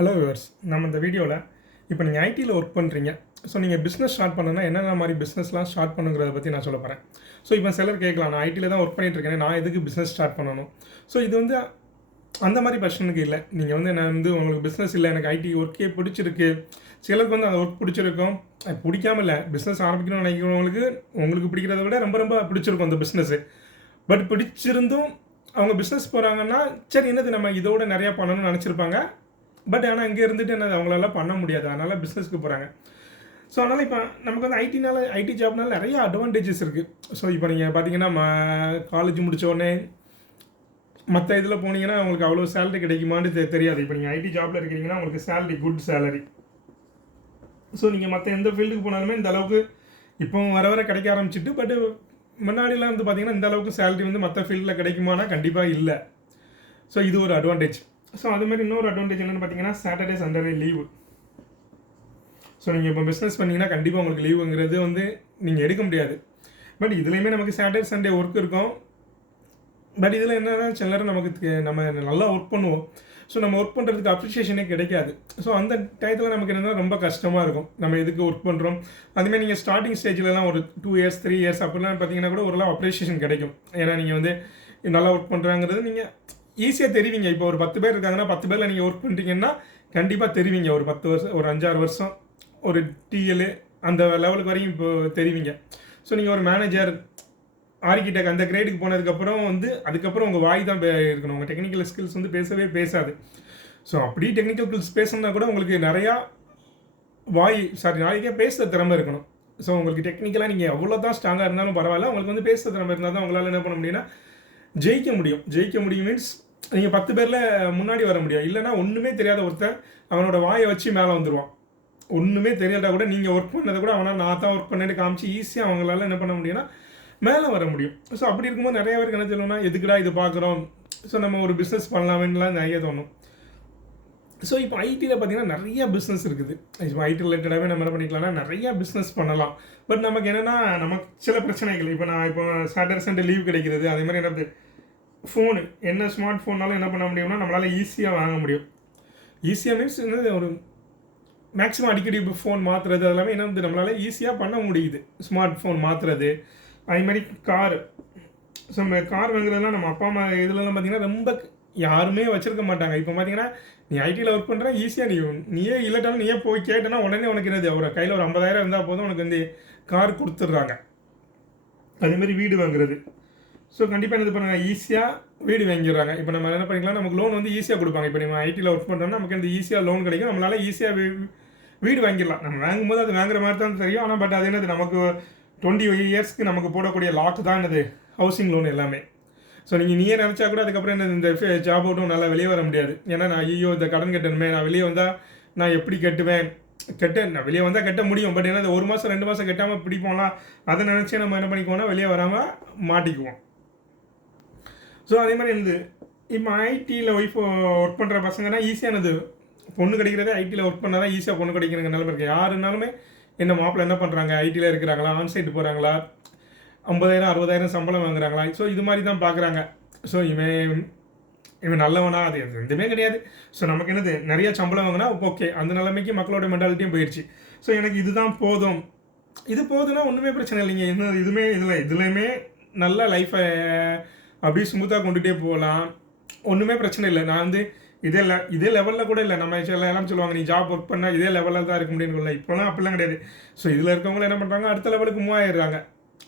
Hello viewers, நம்ம இந்த வீடியோவில் இப்போ நீங்கள் ஐடியில் ஒர்க் பண்ணுறீங்க. ஸோ நீங்கள் பிஸ்னஸ் ஸ்டார்ட் பண்ணணும்னா என்னென்ன மாதிரி பிஸ்னஸ்லாம் ஸ்டார்ட் பண்ணுங்கிறத பற்றி நான் சொல்ல போகிறேன். ஸோ இப்போ சிலர் கேட்கலாம், நான் ஐடியில் தான் ஒர்க் பண்ணிகிட்ருக்கேன், நான் எதுக்கு பிஸ்னஸ் ஸ்டார்ட் பண்ணணும்? ஸோ இது வந்து அந்த மாதிரி பர்சனுக்கு இல்லை. நீங்கள் வந்து நான் வந்து உங்களுக்கு பிஸ்னஸ் இல்லை, எனக்கு ஐடி ஒர்க்கே பிடிச்சிருக்கு. சிலருக்கு வந்து அந்த ஒர்க் பிடிச்சிருக்கும், பிடிக்காம இல்லை, பிஸ்னஸ் ஆரம்பிக்கணும்னு நினைக்கிறவங்களுக்கு உங்களுக்கு பிடிக்கிறத விட ரொம்ப ரொம்ப பிடிச்சிருக்கும் அந்த பிஸ்னஸ்ஸு. பட் பிடிச்சிருந்தும் அவங்க பிஸ்னஸ் போகிறாங்கன்னா, சரி என்னது நம்ம இதோட நிறையா பண்ணணும்னு நினச்சிருப்பாங்க. பட் ஆனால் இங்கே இருந்துட்டு என்ன அவங்களால பண்ண முடியாது, அதனால் பிஸ்னஸ்க்கு போகிறாங்க. ஸோ அதனால் இப்போ நமக்கு வந்து ஐடி ஜாப்னால நிறைய அட்வான்டேஜஸ் இருக்குது. ஸோ இப்போ நீங்கள் பார்த்தீங்கன்னா காலேஜ் முடித்தோடனே மற்ற இதில் போனீங்கன்னா உங்களுக்கு அவ்வளோ சேலரி கிடைக்குமான்னு தெரியாது. இப்போ நீங்கள் ஐடி ஜாபில் இருக்கிறீங்கன்னா உங்களுக்கு சேலரி குட் சேலரி. ஸோ நீங்கள் மற்ற எந்த ஃபீல்டுக்கு போனாலுமே இந்த அளவுக்கு இப்போ வர கிடைக்க ஆரம்பிச்சிட்டு, பட் முன்னாடிலாம் வந்து பார்த்தீங்கன்னா இந்த அளவுக்கு சேலரி வந்து மற்ற ஃபீல்டில் கிடைக்குமானா கண்டிப்பாக இல்லை. ஸோ இது ஒரு அட்வான்டேஜ். ஸோ அது மாதிரி இன்னொரு அட்வான்டேஜ் என்னென்னு பார்த்தீங்கன்னா, சாட்டர்டே சண்டே லீவு. ஸோ நீங்கள் இப்போ பிஸ்னஸ் பண்ணிங்கன்னா கண்டிப்பாக உங்களுக்கு லீவுங்கிறது வந்து நீங்கள் எடுக்க முடியாது. பட் இதுலேயுமே நமக்கு சாட்டர்டே சண்டே ஒர்க் இருக்கும். பட் இதில் என்னென்னா சில நேரம் நம்ம நல்லா ஒர்க் பண்ணுவோம். ஸோ நம்ம ஒர்க் பண்ணுறதுக்கு அப்ரிஷியேஷனே கிடைக்காது. ஸோ அந்த டயத்தில் நமக்கு என்னென்னா ரொம்ப கஷ்டமாக இருக்கும், நம்ம எதுக்கு ஒர்க் பண்ணுறோம். அதுமாதிரி நீங்கள் ஸ்டார்டிங் ஸ்டேஜ்லலாம் ஒரு 2 years 3 years அப்படிலாம் பார்த்தீங்கன்னா கூட ஓரளவு அப்ரிஷியேஷன் கிடைக்கும். ஏன்னா நீங்கள் வந்து நல்லா ஒர்க் பண்ணுறாங்கிறது நீங்கள் ஈஸியாக தெரிவிங்க. இப்போ ஒரு 10 பேர் இருக்காங்கன்னா 10 பேரில் நீங்கள் ஒர்க் பண்ணுறீங்கன்னா கண்டிப்பாக தெரிவிங்க. ஒரு 10 வருஷம், ஒரு 5-6 வருஷம் ஒரு டிஎல் அந்த லெவலுக்கு வரையும் இப்போ தெரிவிங்க. ஸோ நீங்கள் ஒரு மேனேஜர், ஆர்கிடெக்ட் அந்த கிரேடுக்கு போனதுக்கப்புறம் வந்து அதுக்கப்புறம் உங்கள் வாய் தான் இருக்கணும். உங்கள் டெக்னிக்கல் ஸ்கில்ஸ் வந்து பேசவே பேசாது. ஸோ அப்படி டெக்னிக்கல் ஸ்கில்ஸ் பேசணுன்னா கூட உங்களுக்கு நிறையா நாளைக்கே பேசுகிற திறமை இருக்கணும். ஸோ உங்களுக்கு டெக்னிக்கலாக நீங்கள் எவ்வளோ தான் ஸ்ட்ராங்காக இருந்தாலும் பரவாயில்ல, உங்களுக்கு வந்து பேசுகிற திறமை இருந்தால் தான் உங்களால் என்ன பண்ண முடியும்னா ஜெயிக்க முடியும். மீன்ஸ் நீங்கள் 10 பேரில் முன்னாடி வர முடியும். இல்லைனா ஒன்றுமே தெரியாத ஒருத்தன் அவனோட வாயை வச்சு மேலே வந்துடுவான். ஒன்றுமே தெரியாதா கூட நீங்கள் ஒர்க் பண்ணதை கூட அவனால் நான் தான் ஒர்க் பண்ணிட்டு காமிச்சு ஈஸியாக அவங்களால என்ன பண்ண முடியும்னா மேலே வர முடியும். ஸோ அப்படி இருக்கும்போது நிறைய பேருக்கு என்ன சொல்லணும்னா, எதுக்குடா இது பார்க்குறோம், ஸோ நம்ம ஒரு பிஸ்னஸ் பண்ணலாமேலாம் நிறைய தோணும். ஸோ இப்போ ஐடியில் பார்த்தீங்கன்னா நிறைய பிஸ்னஸ் இருக்குது. இப்போ ஐடி ரிலேட்டடாகவே நம்ம என்ன பண்ணிக்கலாம்னா நிறையா பிஸ்னஸ் பண்ணலாம். பட் நமக்கு என்னென்னா நமக்கு சில பிரச்சனைகள், இப்போ சாட்டர்டே சண்டே லீவ் கிடைக்கிறது, அதே மாதிரி என்ன ஃபோனு, என்ன ஸ்மார்ட் ஃபோன்னாலும் என்ன பண்ண முடியும்னா நம்மளால் ஈஸியாக வாங்க முடியும். ஈஸியாக மீன்ஸ் என்னது, ஒரு மேக்ஸிமம் அடிக்கடி இப்போ ஃபோன் மாற்றுறது அதெல்லாமே என்ன வந்து நம்மளால் ஈஸியாக பண்ண முடியுது. ஸ்மார்ட் ஃபோன் மாற்றுறது, அதே மாதிரி கார். ஸோ நம்ம கார் வாங்குறதுலாம் நம்ம அப்பா அம்மா இதுலலாம் பார்த்திங்கன்னா ரொம்ப யாருமே வச்சுருக்க மாட்டாங்க. இப்போ பார்த்தீங்கன்னா நீ ஐடியில் ஒர்க் பண்ணுற ஈஸியாக நீயே இல்லட்டாலும் நீயே போய் கேட்டேன்னா உடனே உனக்கு என்னது ஒரு கையில் ஒரு 50,000 இருந்தால் போதும் உனக்கு வந்து கார் கொடுத்துட்றாங்க. அதேமாதிரி வீடு வாங்குறது. ஸோ கண்டிப்பாக என்ன பண்ணுறாங்க, ஈஸியாக வீடு வாங்கிடுறாங்க. இப்போ நம்ம என்ன பண்ணிக்கலாம், நமக்கு லோன் வந்து ஈஸியாக கொடுப்பாங்க. இப்போ நம்ம ஐடியில் ஒர்க் பண்ணுறோம்னா நமக்கு வந்து ஈஸியாக லோன் கிடைக்கும், நம்மளால் ஈஸியாக வீடு வாங்கிடலாம். நம்ம வாங்கும்போது அது வாங்குற மாதிரி தான் தெரியும். ஆனால் பட் அது என்னது, நமக்கு 20 yearsக்கு நமக்கு போடக்கூடிய லாக் தான் என்னது ஹவுசிங் லோன் எல்லாமே. ஸோ நீயே நினச்சா கூட அதுக்கப்புறம் என்ன இந்த ஜாப் விட்டும் நல்லா வெளியே வர முடியாது. ஏன்னா நான் ஐயோ இந்த கடன் கட்டணுமே, நான் வெளியே வந்தால் நான் எப்படி கட்டுவேன், நான் வெளியே வந்தால் கட்ட முடியும். பட் என்ன 1 மாதம் 2 மாதம் கட்டாமல் பிடிப்போம்லாம், அதை நினச்சே நம்ம என்ன பண்ணிக்குவோம்னா வெளியே வராமல் மாட்டிக்குவோம். ஸோ அதே மாதிரி என்னது, இப்போ ஐடியில் ஒர்க் பண்ணுற பசங்கன்னா ஈஸியானது பொண்ணு கிடைக்கிறதே ஐடியில் ஒர்க் பண்ணால் தான் ஈஸியாக பொண்ணு கிடைக்கிற நிலைமை இருக்குது. யாருனாலுமே என்ன மாப்பிள்ளை என்ன பண்ணுறாங்க, ஐடியில் இருக்கிறாங்களா, ஆன்சைட் போகிறாங்களா, 50,000 60,000 சம்பளம் வாங்குறாங்களா, ஸோ இது மாதிரி தான் பார்க்குறாங்க. ஸோ இவன் நல்லவனா, அது எதுவுமே கிடையாது. ஸோ நமக்கு என்னது நிறைய சம்பளம் வாங்கினா ஓகே, அந்த நிலைமைக்கு மக்களோட மென்டாலிட்டியும் போயிடுச்சு. ஸோ எனக்கு இதுதான் போதும், இது போதுன்னா ஒன்றுமே பிரச்சனை இல்லைங்க. இதுவுமே இதுலையுமே நல்ல லைஃப்பை அப்படியே ஸ்மூத்தாக கொண்டுகிட்டே போகலாம், ஒன்றுமே பிரச்சனை இல்லை. நான் வந்து இதே லெவலில் கூட இல்லை. நம்ம எல்லாம் சொல்லுவாங்க நீ ஜாப் ஒர்க் பண்ணால் இதே லெவலில் தான் இருக்க முடியும்னு இல்லை. இப்போலாம் அப்படிலாம் கிடையாது. ஸோ இதில் இருக்கவங்க என்ன பண்ணுறாங்க, அடுத்த லெவலுக்கு மூவ் ஆயிடுறாங்க.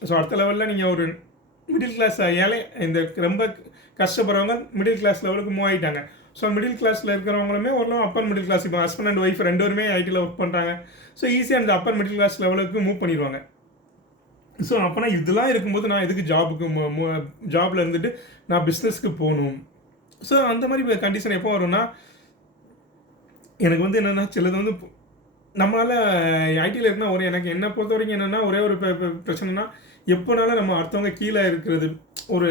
ஸோ அடுத்த லெவலில் நீங்கள் ஒரு மிடில் கிளாஸ் இந்த ரொம்ப கஷ்டப்படுறவங்க மிடில் கிளாஸ் லெவலுக்கு மூவ் ஆகிட்டாங்க. ஸோ மிடில் கிளாஸில் இருக்கிறவங்களுமே ஓரளவு அப்பர் மிடில் கிளாஸ், இப்போ ஹஸ்பண்ட் அண்ட் ஒய்ஃப் 2 பேருமே ஐடியில் ஒர்க் பண்ணுறாங்க. ஸோ ஈஸியாக அந்த அப்பர் மிடில் கிளாஸ் லெவலுக்கு மூவ் பண்ணிடுவாங்க. ஸோ அப்போனா இதெல்லாம் இருக்கும்போது நான் எதுக்கு ஜாபில் இருந்துட்டு நான் பிஸ்னஸ்க்கு போகணும். ஸோ அந்த மாதிரி கண்டிஷன் எப்போ வரும்னா, எனக்கு வந்து என்னென்னா சிலது வந்து நம்மளால் ஐடியில் இருக்குன்னா எனக்கு என்னை பொறுத்த வரைக்கும் என்னென்னா ஒரே ஒரு பிரச்சனைனா, எப்போனாலும் நம்ம அடுத்தவங்க கீழே இருக்கிறது, ஒரு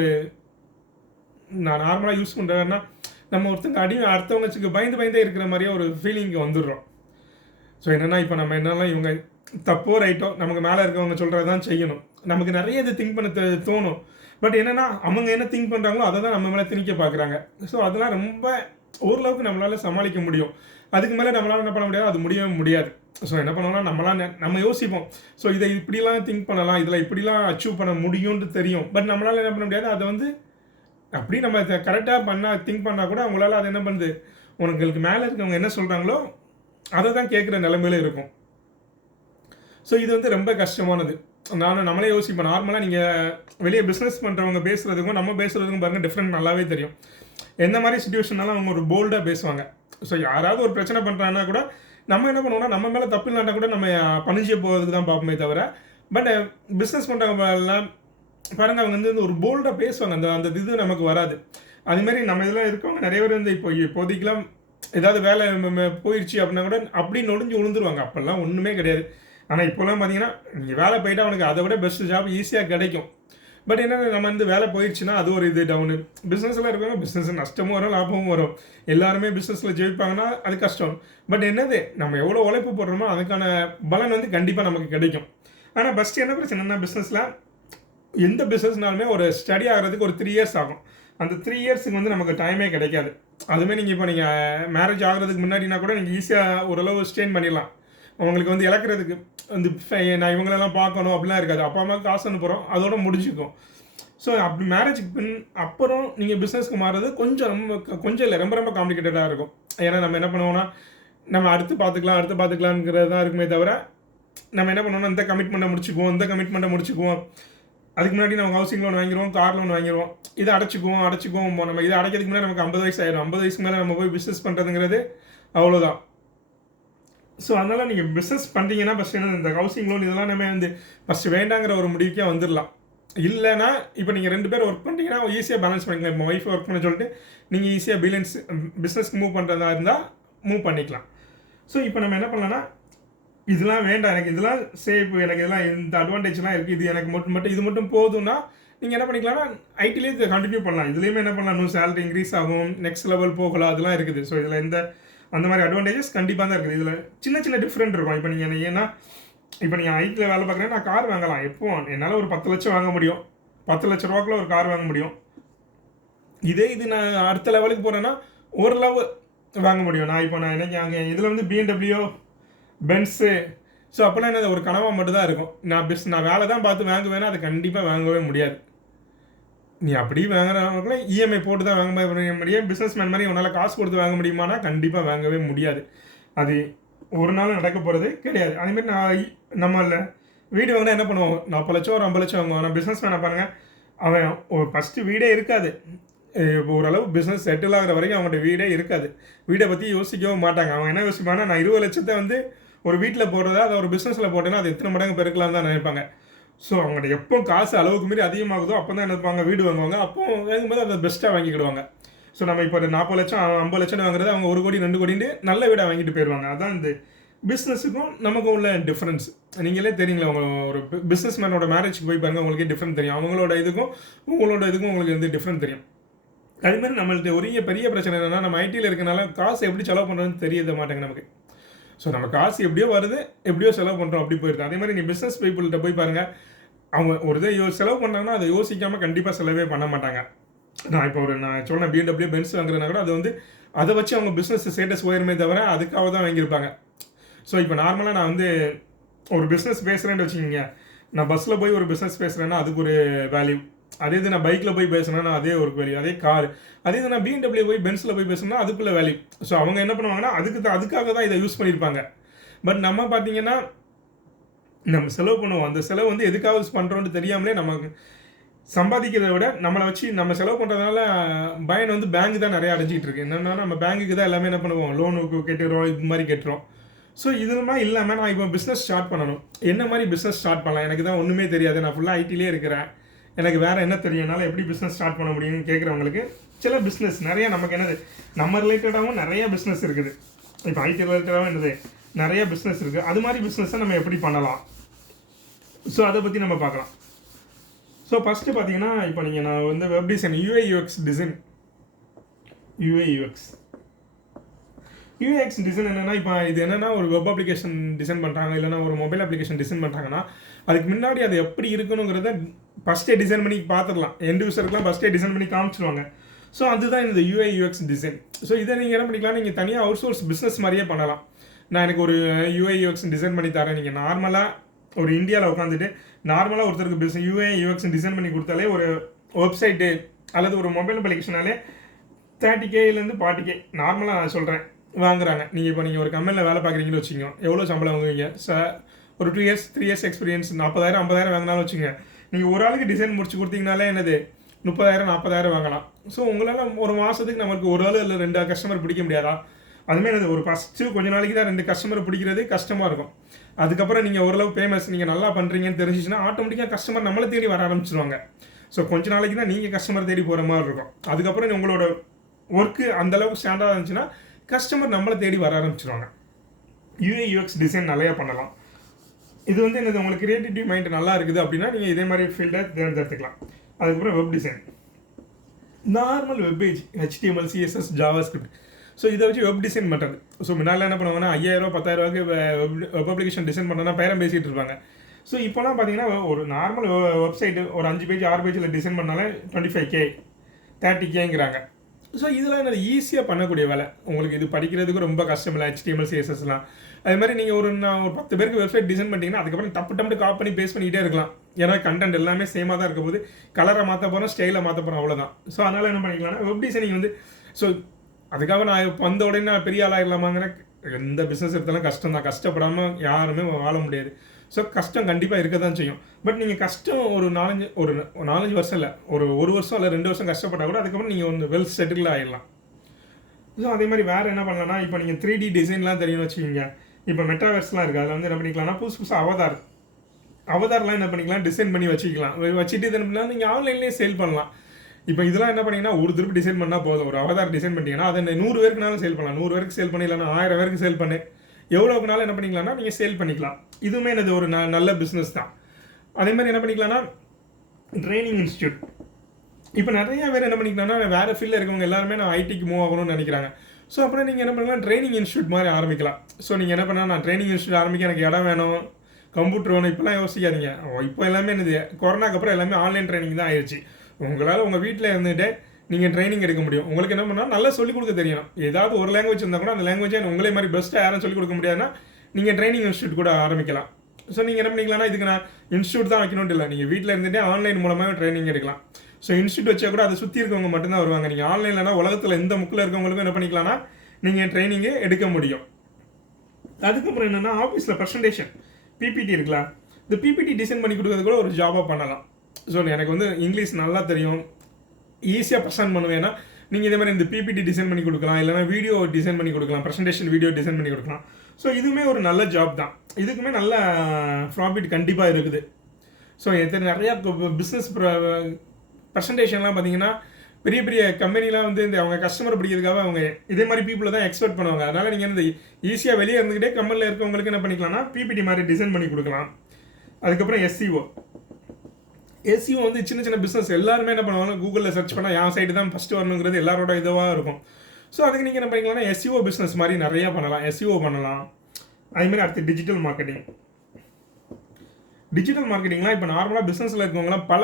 நான் நார்மலாக யூஸ் பண்ணுறேன்னா நம்ம ஒருத்தங்க அடுத்தவங்க பயந்தே இருக்கிற மாதிரியே ஒரு ஃபீலிங் வந்துடுறோம். ஸோ என்னென்னா இப்போ நம்ம என்னெல்லாம் இவங்க தப்போ ரைட்டோ நமக்கு மேலே இருக்கவங்க சொல்கிறது தான் செய்யணும். நமக்கு நிறைய இது திங்க் பண்ண தோணும். பட் என்னென்னா அவங்க என்ன திங்க் பண்ணுறாங்களோ அதை தான் நம்ம மேலே திணிக்க பார்க்குறாங்க. ஸோ அதெல்லாம் ரொம்ப ஓரளவுக்கு நம்மளால் சமாளிக்க முடியும். அதுக்கு மேலே நம்மளால் என்ன பண்ண முடியாது, அது முடியவே முடியாது. ஸோ என்ன பண்ணோம்னா நம்ம யோசிப்போம். ஸோ இதை இப்படிலாம் திங்க் பண்ணலாம், இதில் இப்படிலாம் அச்சீவ் பண்ண முடியும்னு தெரியும். பட் நம்மளால் என்ன பண்ண முடியாது, அதை வந்து அப்படி நம்ம கரெக்டாக திங்க் பண்ணால் கூட அவங்களால அதை என்ன பண்ணுது, உங்களுக்கு மேலே இருக்கவங்க என்ன சொல்கிறாங்களோ அதை தான் கேட்குற நிலைமையில இருக்கும். ஸோ இது வந்து ரொம்ப கஷ்டமானது. நம்மளே யோசிப்போம். நார்மலாக நீங்கள் வெளியே பிஸ்னஸ் பண்ணுறவங்க பேசுகிறதுக்கும் நம்ம பேசுகிறதுக்கும் பாருங்கள் டிஃப்ரெண்ட் நல்லாவே தெரியும். எந்த மாதிரி சுச்சுவேஷனாலும் அவங்க ஒரு போல்டாக பேசுவாங்க. ஸோ யாராவது ஒரு பிரச்சனை பண்ணுறாங்கன்னா கூட நம்ம என்ன பண்ணுவோம்னா, நம்ம மேலே தப்பு இல்லாட்டா கூட நம்ம பணிஞ்சே போகிறதுக்கு தான் பார்ப்போமே தவிர, பட் பிஸ்னஸ் பண்ணுறவங்க எல்லாம் பாருங்கள், அவங்க வந்து ஒரு போல்டாக பேசுவாங்க. அந்த இது நமக்கு வராது. அதுமாரி நம்ம இதில் இருக்கவங்க நிறைய பேர் வந்து இப்போதைக்கெல்லாம் ஏதாவது வேலை போயிடுச்சு அப்படின்னா கூட அப்படி நொடிஞ்சு விழுந்துருவாங்க. அப்போல்லாம் ஒன்றுமே கிடையாது. ஆனால் இப்போலாம் பார்த்தீங்கன்னா, நீங்கள் வேலை போயிட்டால் அவனுக்கு அதை விட பெஸ்ட் ஜாப் ஈஸியாக கிடைக்கும். பட் என்ன, நம்ம வந்து வேலை போயிடுச்சுன்னா அது ஒரு இது டவுனு. பிஸ்னஸில் இருக்கவங்க பிஸ்னஸ் நஷ்டமும் வரும், லாபமும் வரும். எல்லாருமே பிஸ்னஸில் ஜெயிப்பாங்கன்னா அது கஷ்டம். பட் என்னது, நம்ம எவ்வளோ உழைப்பு போடுறோமோ அதுக்கான பலன் வந்து கண்டிப்பாக நமக்கு கிடைக்கும். ஆனால் ஃபஸ்ட்டு என்ன பிரச்சனைனா, பிஸ்னஸில் எந்த பிஸ்னஸ்னாலுமே ஒரு ஸ்டடி ஆகிறதுக்கு ஒரு 3 இயர்ஸ் ஆகும். அந்த 3 இயர்ஸுக்கு வந்து நமக்கு டைமே கிடைக்காது. அதுமாரி நீங்கள் மேரேஜ் ஆகிறதுக்கு முன்னாடினா கூட நீங்கள் ஈஸியாக ஓரளவு ஸ்டெயின் பண்ணிடலாம். அவங்களுக்கு வந்து இழக்கிறதுக்கு வந்து நான் இவங்களெல்லாம் பார்க்கணும் அப்படிலாம் இருக்காது. அப்பா அம்மாவுக்கு காசு அனுப்புகிறோம், அதோட முடிஞ்சுக்கும். ஸோ அப்படி மேரேஜுக்கு பின் அப்புறம் நீங்கள் பிஸ்னஸ்க்கு மாறுறது கொஞ்சம் இல்லை, ரொம்ப ரொம்ப காம்ப்ளிகேட்டடாக இருக்கும். ஏன்னா நம்ம என்ன பண்ணுவோம்னா, நம்ம அடுத்து பார்த்துக்கலாங்கிறது தான் இருக்குமே தவிர, நம்ம என்ன பண்ணுவோம்னா இந்த கமிட்மெண்ட்டை முடிச்சுக்குவோம். அதுக்கு முன்னாடி நம்ம ஹவுசிங் லோன் வாங்கிடுவோம், கார் லோன் வாங்கிடுவோம். இதை அடைச்சிக்குவோம். நம்ம இதை அடைக்கிறதுக்கு முன்னாடி நமக்கு 50 வயசு ஆயிடும். 50 வயசுக்கு மேலே நம்ம போய் பிஸ்னஸ் பண்ணுறதுங்கிறது அவ்வளோதான். ஸோ அதனால் நீங்கள் பிஸ்னஸ் பண்ணுறீங்கன்னா ஃபஸ்ட்டு என்ன, இந்த ஹவுசிங் லோன் இதெல்லாம் நம்ம வந்து ஃபஸ்ட்டு வேண்டாங்கிற ஒரு முடிவுக்கே வந்துடலாம். இல்லைனா இப்போ நீங்கள் 2 பேர் ஒர்க் பண்ணுறீங்கன்னா ஈஸியாக பேலன்ஸ் பண்ணிக்கலாம். இப்போ ஒய்ஃபை ஒர்க் பண்ண சொல்லிட்டு நீங்கள் ஈஸியாக பிஸ்னஸ்க்கு மூவ் பண்ணுறதா இருந்தால் மூவ் பண்ணிக்கலாம். ஸோ இப்போ நம்ம என்ன பண்ணலாம்னா, இதெல்லாம் வேண்டாம், எனக்கு இதெல்லாம் சேஃப், எனக்கு இதெல்லாம் இந்த அட்வான்டேஜ்லாம் இருக்குது, இது எனக்கு மட்டும் இது மட்டும் போதும்னா நீங்கள் என்ன பண்ணிக்கலாம்னா ஐடிலேயே இதை கண்டினியூ பண்ணலாம். இதுலேயுமே என்ன பண்ணலாம், இன்னும் சேலரி இன்க்ரீஸ் ஆகும், நெக்ஸ்ட் லெவல் போகலாம், அதெல்லாம் இருக்குது. ஸோ இதில் அந்த மாதிரி அட்வான்டேஜஸ் கண்டிப்பாக தான் இருக்குது. இதில் சின்ன டிஃப்ரெண்ட் இருக்கும். இப்போ நீங்கள் ஏன்னா இப்போ நீங்கள் ஐடியில் வேலை பார்க்குறேன்னா நான் கார் வாங்கலாம். எப்போ என்னால் ஒரு 10 லட்சம் வாங்க முடியும், 10 லட்ச ரூபாக்குள்ள ஒரு கார் வாங்க முடியும். இது நான் அடுத்த லெவலுக்கு போகிறேன்னா ஓரளவு வாங்க முடியும். நான் எனக்கு அங்கே இதில் வந்து BMW, பென்ஸு, ஸோ அப்போலாம் என்ன ஒரு கனவாக மட்டும்தான் இருக்கும். நான் வேலை தான் பார்த்து வாங்குவேன்னா அதை கண்டிப்பாக வாங்கவே முடியாது. நீ அப்படி வாங்குறவங்களுக்குள்ள இஎம்ஐ போட்டு தான் வாங்க முடியும். பிஸ்னஸ்மேன் மாதிரி உன்னால் காசு கொடுத்து வாங்க முடியுமானா கண்டிப்பாக வாங்கவே முடியாது. அது ஒரு நாள் நடக்க போகிறது கிடையாது. அதேமாதிரி நம்மள வீடு வாங்கினா என்ன பண்ணுவோம், 40 லட்சம் ஒரு 50 லட்சம் வாங்குவோம். ஆனால் பிஸ்னஸ்மேனை பாருங்கள், அவன் ஒரு ஃபஸ்ட்டு வீடே இருக்காது. இப்போ ஓரளவு பிஸ்னஸ் செட்டில் ஆகிற வரைக்கும் அவங்கள்ட்ட வீடே இருக்காது. வீடை பற்றி யோசிக்கவும் மாட்டாங்க. அவங்க என்ன யோசிப்பாங்கன்னா, நான் 20 லட்சத்தை வந்து ஒரு வீட்டில் போடுறதா அதை ஒரு பிஸ்னஸில் போட்டேன்னா அது எத்தனை மடங்கு பெருக்கலாம் தான் நினைப்பாங்க. ஸோ அவங்கள்ட்ட எப்போ காசு அளவுக்கு மீறி அதிகமாகுதோ அப்போ தான் நினைப்பாங்க வீடு வாங்குவாங்க. அப்போ வாங்கும்போது அதை பெஸ்ட்டாக வாங்கிக்கிடுவாங்க. ஸோ நம்ம இப்போ 40 லட்சம் 50 லட்சம் வாங்குறது அவங்க 1 கோடி 2 கோடின்னு நல்ல வீடாக வாங்கிட்டு போயிடுவாங்க. அதான் இந்த பிஸ்னஸுக்கும் நமக்கும் உள்ள டிஃப்ரென்ஸ். நீங்களே தெரியுங்களா, அவங்க ஒரு பிஸ்னஸ் மேனோட மேரேஜ்க்கு போய் பாருங்கள், உங்களுக்கே டிஃப்ரெண்ட் தெரியும். அவங்களோட இதுக்கும் உங்களுக்கு வந்து டிஃப்ரெண்ட் தெரியும். அதுமாதிரி நம்மள்ட்ட ஒரு பெரிய பிரச்சனை என்னென்னா, நம்ம ஐடியில் இருக்கனால காசு எப்படி செலவு பண்ணுறதுன்னு தெரிய மாட்டேங்க நமக்கு. ஸோ நம்ம காசு எப்படியோ வருது, எப்படியோ செலவு பண்ணுறோம், அப்படி போயிடுது. அதே மாதிரி நீ பிஸ்னஸ் பீப்புள்கிட்ட போய் பாருங்கள், அவங்க ஒரு இதை செலவு பண்ணாங்கன்னா அதை யோசிக்காமல் கண்டிப்பாக செலவே பண்ண மாட்டாங்க. நான் சொன்ன BMW, பென்ஸ் வாங்குறதுனா கூட அது வந்து அதை வச்சு அவங்க பிஸ்னஸ் ஸ்டேட்டஸ் உயருமே தவிர அதுக்காக தான் வாங்கியிருப்பாங்க. ஸோ இப்போ நார்மலாக நான் வந்து ஒரு பிஸ்னஸ் பேசுகிறேன்னு வச்சுக்கிங்க, நான் பஸ்ஸில் போய் ஒரு பிஸ்னஸ் பேசுகிறேன்னா அதுக்கு ஒரு வேல்யூ. அதே இது நான் பைக்கில் போய் பேசுனேன்னா அதே ஒரு வேல்யூ, அதே கார். அதே இது நான் BMW போய் பென்ஸில் போய் பேசுனா அதுக்குள்ள வேல்யூ. ஸோ அவங்க என்ன பண்ணுவாங்கன்னா அதுக்காக தான் இதை யூஸ் பண்ணியிருப்பாங்க. பட் நம்ம பார்த்தீங்கன்னா நம்ம செலவு பண்ணுவோம். அந்த செலவு வந்து எதுக்காக யூஸ் பண்ணுறோன்னு தெரியாமலே நமக்கு சம்பாதிக்கிறத விட நம்மளை வச்சு நம்ம செலவு பண்ணுறதுனால பயன் வந்து பேங்க் தான் நிறையா அடைஞ்சிக்கிட்டு இருக்கு. என்னென்னா நம்ம பேங்குக்கு தான் எல்லாமே என்ன பண்ணுவோம், லோனுக்கு கட்டுறோம், இது மாதிரி கட்டுறோம். ஸோ இதெல்லாம் இல்லாமல் நான் இப்போ பிஸ்னஸ் ஸ்டார்ட் பண்ணணும். என்ன மாதிரி பிஸ்னஸ் ஸ்டார்ட் பண்ணலாம், எனக்கு தான் ஒன்றுமே தெரியாது, நான் ஃபுல்லாக ஐடிலே இருக்கிறேன், எனக்கு வேறு என்ன தெரியும்னால எப்படி பிஸ்னஸ் ஸ்டார்ட் பண்ண முடியும்னு கேட்குறவங்களுக்கு சில பிஸ்னஸ் நிறையா நமக்கு என்னது நம்ம ரிலேட்டடாகவும் நிறையா பிஸ்னஸ் இருக்குது. இப்போ ஐடி ரிலேட்டடாகவும் என்னது நிறையா பிஸ்னஸ் இருக்குது. அது மாதிரி பிஸ்னஸை நம்ம எப்படி பண்ணலாம், ஸோ அதை பற்றி நம்ம பார்க்கலாம். ஸோ ஃபஸ்ட்டு பார்த்தீங்கன்னா இப்போ நான் வந்து வெப் டிசைன், UX டிசைன் என்னென்னா, இப்போ இது என்னென்னா ஒரு வெப் அப்ளிகேஷன் டிசைன் பண்ணுறாங்க, இல்லைனா ஒரு மொபைல் அப்ளிகேஷன் டிசைன் பண்ணுறாங்கன்னா அதுக்கு முன்னாடி அது எப்படி இருக்கணுங்கிறத ஃபஸ்ட்டே டிசைன் பண்ணி பார்த்துடலாம். எண்ட் யூசருக்குலாம் ஃபஸ்ட்டே டிசைன் பண்ணி காமிச்சிடுவாங்க. ஸோ அதுதான் இந்த யூஐ யூஎக்ஸ் டிசைன். ஸோ இதை நீங்கள் என்ன பண்ணிக்கலாம், நீங்கள் தனியாக அவுட் சோர்ஸ் பிஸ்னஸ் மாதிரியே பண்ணலாம். நான் எனக்கு ஒரு யூஐ யூஎக்ஸ் டிசைன் பண்ணி தரேன், நீங்கள் நார்மலாக ஒரு இந்தியாவில் உட்காந்துட்டு நார்மலாக ஒருத்தருக்கு யூஐ யூஎக்ஸ் டிசைன் பண்ணி கொடுத்தாலே ஒரு வெப்சைட்டு அல்லது ஒரு மொபைல் அப்ளிகேஷனாலே 30K-லேருந்து 40K நார்மலாக நான் சொல்கிறேன் வாங்குறாங்க. நீங்கள் ஒரு கம்பெனியில் வேலை பார்க்குறீங்கன்னு வச்சுக்கோங்க, எவ்வளோ சம்பளம் வாங்குவீங்க? ஒரு 2 years 3 years எக்ஸ்பீரியன்ஸ் 40,000 50,000 வாங்கினாலும் வச்சுக்கோங்க. நீங்கள் ஒரு ஆளுக்கு டிசைன் முடிச்சு கொடுத்தீங்கனாலே என்னது 30,000 40,000 வாங்கலாம். ஸோ உங்களால் ஒரு மாதத்துக்கு நம்மளுக்கு ஒரு ஆள் இல்லை 2 கஸ்டமர் பிடிக்க முடியாதா? அதுமாதிரி அது ஒரு ஃபஸ்ட்டு கொஞ்ச நாளைக்கு தான் 2 கஸ்டமர் பிடிக்கிறது கஷ்டமாக இருக்கும். அதுக்கப்புறம் நீங்கள் ஓரளவு ஃபேமஸ், நீங்கள் நல்லா பண்ணுறீங்கன்னு தெரிஞ்சிச்சுன்னா ஆட்டோமேட்டிக்காக கஸ்டமர் நம்மளை தேடி வர ஆரம்பிச்சிருவாங்க. ஸோ கொஞ்ச நாளைக்கு தான் நீங்கள் கஸ்டமர் தேடி போகிற மாதிரி இருக்கும். அதுக்கப்புறம் உங்களோட ஒர்க்கு அந்தளவுக்கு ஸ்டாண்டர்டாக இருந்துச்சுன்னா கஸ்டமர் நம்மளை தேடி வர ஆரம்பிச்சிருவாங்க. யூஐ யூஎக்ஸ் டிசைன் நிறையா பண்ணலாம். இது வந்து என்னது, உங்களுக்கு கிரியேட்டிவிட்டி மைண்ட் நல்லா இருக்குது அப்படின்னா நீங்கள் இதே மாதிரி ஃபீல்டை தேர்ந்தெடுத்துக்கலாம். அதுக்கப்புறம் web design, normal web page, HTML CSS JavaScript. So இதை வச்சு வெப் டிசைன் பண்ணுறது. ஸோ முன்னாடி என்ன பண்ணுவாங்கன்னா 5,000 10,000 வெப் அப்ளிகேஷன் டிசைன் பண்ணோன்னா பேரம் பேசிகிட்டு இருப்பாங்க. ஸோ இப்போலாம் பார்த்தீங்கன்னா ஒரு நார்மல் வெப்சைட்டு ஒரு 5 பேஜ் 6 பேஜில் டிசைன் பண்ணாலே 25K 30Kங்கிறாங்க. ஸோ இதெல்லாம் என்னது ஈஸியாக பண்ணக்கூடிய வேலை. உங்களுக்கு இது படிக்கிறதுக்கு ரொம்ப கஷ்டம் இல்லை, HTML CSSலாம். அது மாதிரி நீங்கள் ஒரு 10 பேருக்கு வெப்சைட் டிசைன் பண்ணிட்டீங்கன்னா அதுக்கப்புறம் டப்பு காப்பி பண்ணி பேஸ்ட் பண்ணிக்கிட்டே இருக்கலாம். ஏன்னா கண்டென்ட் எல்லாமே சேமாக தான் இருக்க போது, கலரை மாற்ற போகிறோம், ஸ்டைலை மாற்ற போகிறோம், அவ்வளோதான். ஸோ அதனால் என்ன பண்ணிக்கலாம்னா வெப் டிசைனிங் வந்து, ஸோ அதுக்காக நான் வந்த உடனே நான் பெரிய ஆளாகிடலாமாங்கிற எந்த பிஸ்னஸ் எடுத்தாலும் கஷ்டம் தான். கஷ்டப்படாமல் யாருமே வாழ முடியாது. ஸோ கஷ்டம் கண்டிப்பாக இருக்க தான் செய்யும். பட் நீங்கள் கஷ்டம் ஒரு 4-5 வருஷம் இல்லை, ஒரு வருஷம் இல்லை 2 வருஷம் கஷ்டப்பட்டால் கூட அதுக்கப்புறம் நீங்கள் ஒரு வெல் செட்டில் ஆகிடலாம். ஸோ அதே மாதிரி வேறு என்ன பண்ணலாம்னா, இப்போ நீங்கள் 3D டிசைன்லாம் தெரியும்னு வச்சுக்கோங்க. இப்போ மெட்டாவர்ஸ்லாம் இருக்குது, அதில் வந்து என்ன பண்ணிக்கலாம்னா புதுசாக அவதார்லாம் என்ன பண்ணிக்கலாம், டிசைன் பண்ணி வச்சுட்டு இது என்ன நீங்கள் ஆன்லைன்லேயே சேல் பண்ணலாம். இப்போ இதெல்லாம் என்ன பண்ணிங்கன்னா ஒரு திருப்பி டிசைன் பண்ணால் போதும். ஒரு அவதார் டிசைன் பண்ணிட்டீங்கன்னா அதை 100 பேருக்குனாலும் சேல் பண்ணலாம். 100 பேருக்கு சேல் பண்ணி இல்லைனா 1000 பேருக்கு சேல் பண்ணி எவ்வளோக்குனாலும் என்ன பண்ணிக்கலாம்னா நீங்கள் சேல் பண்ணிக்கலாம். இதுவுமே என்னது ஒரு நல்ல பிஸ்னஸ் தான். அதே மாதிரி என்ன பண்ணிக்கலாம்னா ட்ரைனிங் இன்ஸ்டியூட். இப்போ நிறைய பேர் என்ன பண்ணிக்கலாம்னா வேறு ஃபீல்டில் இருக்கவங்க எல்லாருமே நான் ஐடிக்கு மூவ் ஆகணும்னு நினைக்கிறாங்க. ஸோ அப்புறம் நீங்கள் என்ன பண்ணலாம், ட்ரைனிங் இன்ஸ்டியூட் மாதிரி ஆரம்பிக்கலாம். ஸோ நீங்கள் என்ன பண்ணால் நான் ட்ரைனிங் இன்ஸ்டியூட் ஆரம்பிக்க எனக்கு இடம் வேணும், கம்ப்யூட்டர் வேணும், இப்போலாம் யோசிக்காதீங்க. இப்போ எல்லாமே என்னது, கொரோனாக்கு அப்புறம் எல்லாமே ஆன்லைன் ட்ரைனிங் தான் ஆயிடுச்சு. உங்களால் உங்கள் வீட்டில் இருந்துகிட்டே நீங்கள் ட்ரைனிங் எடுக்க முடியும். உங்களுக்கு என்ன பண்ணால் நல்லா சொல்லிக் கொடுக்க தெரியணும். ஏதாவது ஒரு லாங்குவேஜ் இருந்தால் கூட அந்த லாங்குவேஜை உங்களே மாதிரி பெஸ்ட்டாக யாரும் சொல்லிக் கொடுக்க முடியாதுன்னா நீங்கள் ட்ரைனிங் இன்ஸ்டியூட் கூட ஆரம்பிக்கலாம். ஸோ நீங்கள் என்ன பண்ணிக்கலாம்னா இதுக்கு நான் இன்ஸ்டியூட் தான் வைக்கணும்னு இல்லை, நீங்கள் வீட்டில் இருந்துகிட்டே ஆன்லைன் மூலமாக ட்ரைனிங் எடுக்கலாம். ஸோ இன்ஸ்டியூட் வச்சா கூட அதை சுற்றி இருக்கவங்க மட்டும்தான் வருவாங்க. நீங்கள் ஆன்லைன்லனா உலகத்தில் எந்த முக்கில் இருக்கவங்களுக்கும் என்ன பண்ணிக்கலாம்னா நீங்கள் ட்ரைனிங்கே எடுக்க முடியும். அதுக்கப்புறம் என்னென்னா ஆஃபீஸில் ப்ரெசன்டேஷன் பிபிடி இருக்கலாம். இந்த பிபிடி டிசைன் பண்ணி கொடுக்கறது கூட ஒரு ஜாபாக பண்ணலாம். ஸோ எனக்கு வந்து இங்கிலீஷ் நல்லா தெரியும், ஈஸியாக ப்ரெசென்ட் பண்ணுவேன்னா நீங்கள் இதே மாதிரி இந்த பிபிடி டிசைன் பண்ணி கொடுக்கலாம், இல்லைனா வீடியோ டிசைன் பண்ணி கொடுக்கலாம், ப்ரெசன்டேஷன் வீடியோ டிசைன் பண்ணி கொடுக்கலாம். ஸோ இதுவுமே ஒரு நல்ல ஜாப் தான். இதுக்குமே நல்ல ப்ராஃபிட் கண்டிப்பாக இருக்குது. ஸோ நிறையா பிஸ்னஸ் ப்ரெசன்டேஷன்லாம் பார்த்தீங்கன்னா பெரிய பெரிய கம்பெனிலாம் வந்து இந்த அவங்க கஸ்டமர் பிடிக்கிறதுக்காக அவங்க இதே மாதிரி பீப்புளை தான் எக்ஸ்பெக்ட் பண்ணுவாங்க. அதனால் நீங்கள் இந்த ஈஸியாக வெளியே இருந்துக்கிட்டே கம்பெனியில் இருக்கவங்களுக்கு என்ன பண்ணிக்கலாம்னா பிபிடி மாதிரி டிசைன் பண்ணி கொடுக்கலாம். அதுக்கப்புறம் எஸ்சிஓ வந்து சின்ன சின்ன பிஸ்னஸ் எல்லாருமே என்ன பண்ணுவாங்க, கூகுளில் சர்ச் பண்ணால் என் சைடு தான் ஃபஸ்ட்டு வரணுங்கிறது எல்லாரோட இதுவாக இருக்கும். ஸோ அதுக்கு நீங்கள் என்ன பண்ணிக்கலாம்னா எஸ்சிஓ பிஸ்னஸ் மாதிரி நிறையா பண்ணலாம், எஸ்சிஓ பண்ணலாம். அதுமாதிரி அடுத்து டிஜிட்டல் மார்க்கெட்டிங்லாம் இப்போ நார்மலாக பிஸ்னஸில் இருக்கவங்களாம் பல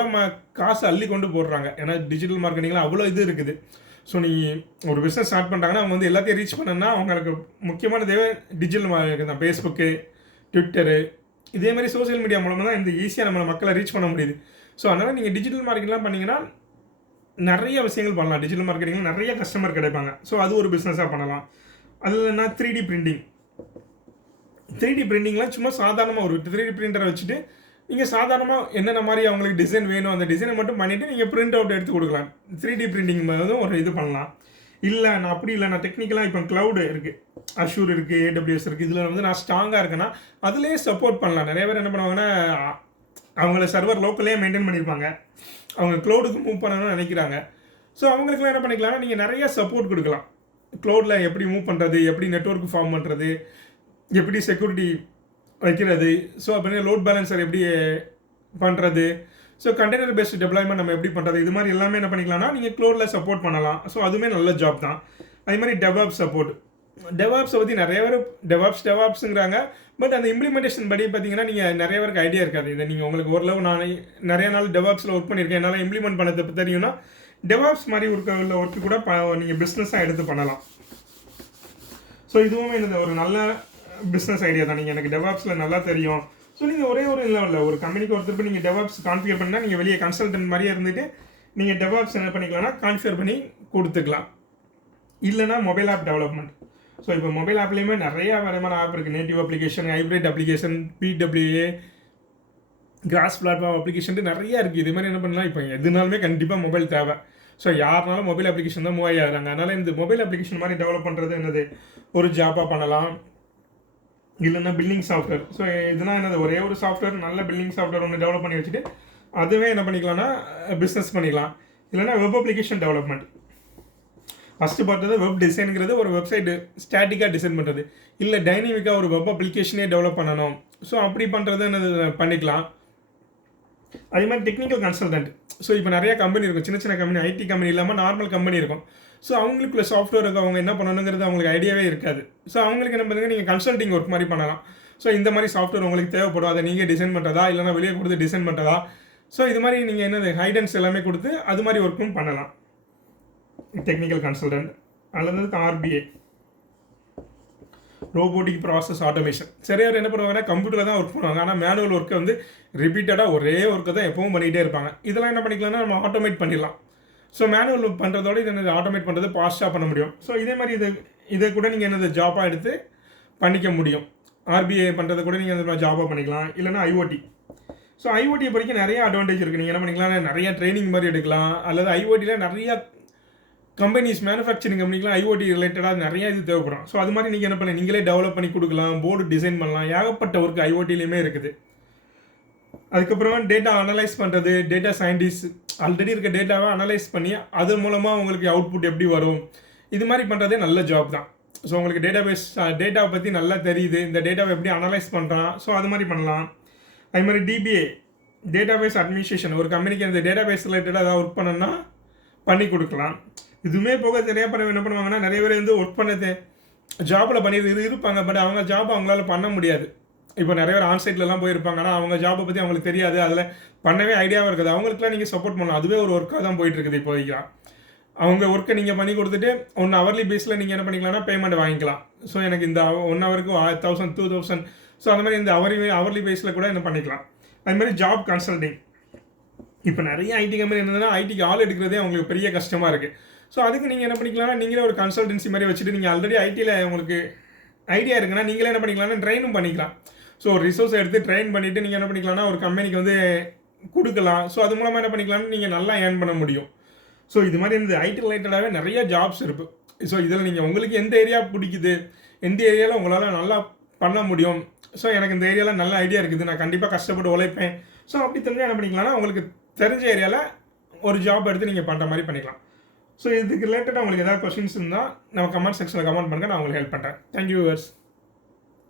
காசு அள்ளி கொண்டு போடுறாங்க. ஏன்னா டிஜிட்டல் மார்க்கெட்டிங்லாம் அவ்வளோ இது இருக்குது. ஸோ நீ ஒரு பிஸ்னஸ் ஸ்டார்ட் பண்ணுறாங்கன்னா அவங்க வந்து எல்லாத்தையும் ரீச் பண்ணணும்னா அவங்களுக்கு முக்கியமான தேவை டிஜிட்டல் மார்க்கெட்டிங் தான். ஃபேஸ்புக்கு, ட்விட்டரு, இதே மாதிரி சோசியல் மீடியா மூலமாக தான் இந்த ஈஸியாக நம்ம மக்களை ரீச் பண்ண முடியுது. ஸோ அதனால் நீங்கள் டிஜிட்டல் மார்க்கெட்டிங்லாம் பண்ணிங்கன்னா நிறைய விஷயங்கள் பண்ணலாம். டிஜிட்டல் மார்க்கெட்டிங்கில் நிறைய கஸ்டமர் கிடைப்பாங்க. ஸோ அது ஒரு பிஸ்னஸாக பண்ணலாம். அது இல்லைன்னா 3D பிரிண்டிங்லாம் சும்மா சாதாரணமாக ஒரு 3D பிரிண்டரை வச்சுட்டு நீங்கள் சாதாரணமாக என்னென்ன மாதிரி அவங்களுக்கு டிசைன் வேணும் அந்த டிசைனை மட்டும் பண்ணிவிட்டு நீங்கள் பிரிண்ட் அவுட் எடுத்து கொடுக்கலாம். 3D பிரிண்டிங் ஒரு இது பண்ணலாம். இல்லை நான் அப்படி இல்லை, நான் டெக்னிக்கலாக இப்போ க்ளவுடு இருக்குது, அஷூர் இருக்குது, AWS இருக்குது, இதில் வந்து நான் ஸ்ட்ராங்காக இருக்கேன்னா அதுலேயே சப்போர்ட் பண்ணலாம். நிறைய பேர் என்ன பண்ணுவாங்கன்னா அவங்கள சர்வர் லோக்கல்லே மெயின்டைன் பண்ணியிருப்பாங்க, அவங்க க்ளவுடுக்கு மூவ் பண்ணணும்னு நினைக்கிறாங்க. ஸோ அவங்களுக்குலாம் என்ன பண்ணிக்கலாம்னா நீங்கள் நிறைய சப்போர்ட் கொடுக்கலாம். க்ளவுடில் எப்படி மூவ் பண்ணுறது, எப்படி நெட்வொர்க் ஃபார்ம் பண்ணுறது, எப்படி செக்யூரிட்டி வைக்கிறது, ஸோ அப்படின்னா லோட் பேலன்சர் எப்படி பண்ணுறது, ஸோ கண்டெய்னர் பேஸ்ட் டெப்ளாய்மெண்ட் நம்ம எப்படி பண்ணுறது, இது மாதிரி எல்லாமே என்ன பண்ணிக்கலாம்னா நீங்கள் க்ளவுடில் சப்போர்ட் பண்ணலாம். ஸோ அதுவுமே நல்ல ஜாப் தான். அதே மாதிரி டெவாப்ஸ் சப்போர்ட். டெவாப்ஸை பற்றி நிறைய பேர் டெவாப்ஸுங்கிறாங்க. பட் அந்த இம்ப்ளிமெண்டேஷன் படி பார்த்தீங்கன்னா நீங்கள் நிறைய பேருக்கு ஐடியா இருக்காது. இதை நீங்கள் உங்களுக்கு ஓரளவு நான் நிறைய நாள் டெவாப்ஸில் ஒர்க் பண்ணியிருக்கேன், என்னால் இம்ப்ளிமெண்ட் பண்ணது தெரியும்னா டெவாப்ஸ் மாதிரி ஒர்க்கு கூட நீங்கள் பிஸ்னஸாக எடுத்து பண்ணலாம். ஸோ இதுவுமே இந்த ஒரு நல்ல பிஸ்னஸ் ஐடியா தான். நீங்கள் எனக்கு டெவாப்ஸில் நல்லா தெரியும், ஸோ நீங்கள் ஒரே ஒரு இல்லை ஒரு கம்பெனிக்கு ஒருத்தர் போய் நீங்கள் டெவாப்ஸ் கான்ஃபிகர் பண்ணால் நீங்கள் வெளியே கன்சல்டன்ட் மாதிரியே இருந்துட்டு நீங்கள் டெவாப்ஸ் என்ன பண்ணிக்கலாம்னா கான்ஃபிகர் பண்ணி கொடுத்துக்கலாம். இல்லைனா மொபைல் ஆப் டெவலப்மெண்ட். ஸோ இப்போ மொபைல் ஆப்லேயுமே நிறையா விதமான ஆப் இருக்குது. Native application, hybrid application, PWA, cross platform application நிறையா இருக்குது. இது மாதிரி என்ன பண்ணலாம், இப்போ எதுனாலுமே கண்டிப்பாக மொபைல் தேவை. ஸோ யாருனாலும் மொபைல் அப்ளிகேஷன் தான் மூவ் ஆகிறாங்க. அதனால் இந்த மொபைல் அப்ளிகேஷன் மாதிரி டெவலப் பண்ணுறது என்னது ஒரு ஜாப்பாக பண்ணலாம். இல்லைன்னா பில்லிங் சாஃப்ட்வேர். ஸோ இதுனா என்னது ஒரே ஒரு சாஃப்ட்வேர், நல்ல பில்லிங் சாஃப்ட்வேர் ஒன்று டெவலப் பண்ணி வச்சுட்டு அதுவே என்ன பண்ணிக்கலாம்னா பிஸ்னஸ் பண்ணிக்கலாம். இல்லைனா வெப் அப்ளிகேஷன் டெவலப்மெண்ட். ஃபஸ்ட்டு பார்த்தது வெப் டிசைனுங்கிறது ஒரு வெப்சைட்டு ஸ்டாட்டிக்காக டிசைன் பண்ணுறது, இல்லை டைனமிக்காக ஒரு வெப் அப்ளிகேஷனே டெவலப் பண்ணணும். ஸோ அப்படி பண்ணுறது என்னது பண்ணிக்கலாம். அதே மாதிரி டெக்னிக்கல் கன்சல்டன்ட். ஸோ இப்போ நிறையா கம்பெனி இருக்கும், சின்ன சின்ன கம்பெனி, ஐடி கம்பெனி இல்லாமல் நார்மல் கம்பெனி இருக்கும். ஸோ அவங்களுக்குள்ள சாஃப்ட்வேருக்கு அவங்க என்ன பண்ணணுங்கிறது அவங்களுக்கு ஐடியாவே இருக்காது. ஸோ அவங்களுக்கு என்ன பண்ணுங்க, நீங்கள் கன்சல்டிங் ஒர்க் மாதிரி பண்ணலாம். ஸோ இந்த மாதிரி சாஃப்ட்வேர் உங்களுக்கு தேவைப்படும், அதை நீங்கள் டிசைன் பண்ணுறதா இல்லைனா வெளியே கொடுத்து டிசைன் பண்ணுறதா. ஸோ இது மாதிரி நீங்கள் என்னது கைடன்ஸ் எல்லாமே கொடுத்து அது மாதிரி ஒர்க்கும் பண்ணலாம். Technical consultant. அல்லது ஆர்பிஏ, ரோபோட்டிக் ப்ராசஸ் ஆட்டோமேஷன். சரியாக என்ன பண்ணுவாங்கன்னா கம்ப்யூட்டரில் தான் ஒர்க் பண்ணுவாங்க, ஆனால் மேனுவல் ஒர்க்கை வந்து ரிப்பீட்டடாக ஒரே ஒர்க்கை தான் எப்பவும் பண்ணிகிட்டே இருப்பாங்க. இதெல்லாம் என்ன பண்ணிக்கலாம்னா நம்ம ஆட்டோமேட் பண்ணிடலாம். ஸோ மேனுவல் பண்ணுறதோட இது என்னது ஆட்டோமேட் பண்ணுறது ஃபாஸ்ட்டாக பண்ண முடியும். ஸோ இதே மாதிரி இதை கூட நீங்கள் என்னது ஜாபாக எடுத்து பண்ணிக்க முடியும். ஆர்பிஐ பண்ணுறதை கூட நீங்கள் அந்த ஜாபாக பண்ணிக்கலாம். இல்லைனா ஐஓடி. ஸோ ஐஓடியை படிக்க நிறைய அட்வான்டேஜ் இருக்குது. நீங்கள் என்ன பண்ணிக்கலாம், நிறையா ட்ரைனிங் மாதிரி எடுக்கலாம். அல்லது ஐஓடியில் நிறையா கம்பெனிஸ், மேனுஃபேக்சரிங் கம்பெனிக்கெலாம் ஐஓடி ரிலேட்டடாக நிறைய இது தேவைப்படும். ஸோ அது மாதிரி நீங்கள் என்ன பண்ணலாம், நீங்களே டெவலப் பண்ணி கொடுக்கலாம், போர்டு டிசைன் பண்ணலாம். ஏகப்பட்ட ஒர்க் ஐஓடிலையுமே இருக்குது. அதுக்கப்புறமா டேட்டா அனலைஸ் பண்ணுறது, டேட்டா சயின்டிஸ்ட் ஆல்ரெடி இருக்க டேட்டாவை அனலைஸ் பண்ணி அது மூலமாக உங்களுக்கு அவுட்புட் எப்படி வரும், இது மாதிரி பண்ணுறதே நல்ல ஜாப் தான். ஸோ உங்களுக்கு டேட்டாவை பற்றி நல்லா தெரியுது, இந்த டேட்டாவை எப்படி அனலைஸ் பண்ணுறான், ஸோ அது மாதிரி பண்ணலாம். அது மாதிரி டிபிஏ, டேட்டாபேஸ் அட்மினிஸ்ட்ரேஷன். ஒரு கம்பெனிக்கு அந்த டேட்டாபேஸ் ரிலேட்டடாக ஏதாவது ஒர்க் பண்ணணும்னா பண்ணி கொடுக்கலாம். இதுவுமே போக நிறையா பேர் என்ன பண்ணுவாங்கன்னா, நிறைய பேர் வந்து ஒர்க் பண்ணது ஜாபில் பண்ணிட்டு இருப்பாங்க, பட் அவங்க ஜாப் அவங்களால பண்ண முடியாது. இப்போ நிறைய பேர் ஆன்சைட்லலாம் போயிருப்பாங்க, ஆனால் அவங்க ஜாப்பை பற்றி அவங்களுக்கு தெரியாது, அதில் பண்ணவே ஐடியாவாக இருக்காது. அவங்களுக்குலாம் நீங்கள் சப்போர்ட் பண்ணலாம். அதுவே ஒரு ஒர்க்காக தான் போயிட்டு இருக்குது இப்போதைக்கு. அவங்க ஒர்க்கை நீங்கள் பண்ணி கொடுத்துட்டு 1 ஹவர்லி பேஸில் நீங்கள் என்ன பண்ணிக்கலாம்னா பேமெண்ட் வாங்கிக்கலாம். ஸோ எனக்கு இந்த 1 ஹவருக்கு 1000 2000, ஸோ அந்த மாதிரி இந்த ஹவர்லி பேஸில் கூட என்ன பண்ணிக்கலாம். அது மாதிரி ஜாப் கன்சல்டிங். இப்போ நிறைய ஐடி கம்பெனி என்னதுன்னா ஐடிக்கு ஆள் எடுக்கிறதே அவங்களுக்கு பெரிய கஷ்டமாக இருக்குது. ஸோ அதுக்கு நீங்கள் என்ன பண்ணிக்கலாம்னா நீங்களே ஒரு கன்சல்டன்சி மாதிரி வச்சுட்டு, நீங்கள் ஆல்ரெடி ஐடியில் உங்களுக்கு ஐடியா இருக்குன்னா நீங்களே என்ன பண்ணிக்கலாம்னா ட்ரெயினும் பண்ணிக்கலாம். ஸோ ஒரு ரிசோர்ஸ் எடுத்து ட்ரெயின் பண்ணிவிட்டு நீங்கள் என்ன பண்ணிக்கலாம்னா ஒரு கம்பெனிக்கு வந்து கொடுக்கலாம். ஸோ அது மூலமாக என்ன பண்ணிக்கலாம்னு நீங்கள் நல்லா ஏர்ன் பண்ண முடியும். ஸோ இது மாதிரி இந்த ஐடி ரிலேட்டடாகவே நிறைய ஜாப்ஸ் இருக்குது. ஸோ இதில் நீங்கள் உங்களுக்கு எந்த ஏரியா பிடிக்குது, எந்த ஏரியாவில் உங்களால் நல்லா பண்ண முடியும், ஸோ எனக்கு இந்த ஏரியாவில் நல்ல ஐடியா இருக்குது, நான் கண்டிப்பாக கஷ்டப்பட்டு உழைப்பேன், ஸோ அப்படி தெரிஞ்சால் என்ன பண்ணிக்கலாம்னா உங்களுக்கு தெரிஞ்ச ஏரியாவில் ஒரு ஜாப் எடுத்து நீங்கள் பண்ணுற மாதிரி பண்ணிக்கலாம். ஸோ இதுக்கு ரிலேட்டடாக உங்களுக்கு ஏதாவது கொஸ்டின்ஸ் இருந்தால் நம்ம கமெண்ட் செக்ஷனில் கமெண்ட் பண்ணுங்கள், நான் உங்களுக்கு ஹெல்ப் பண்ணுறேன். Thank you viewers.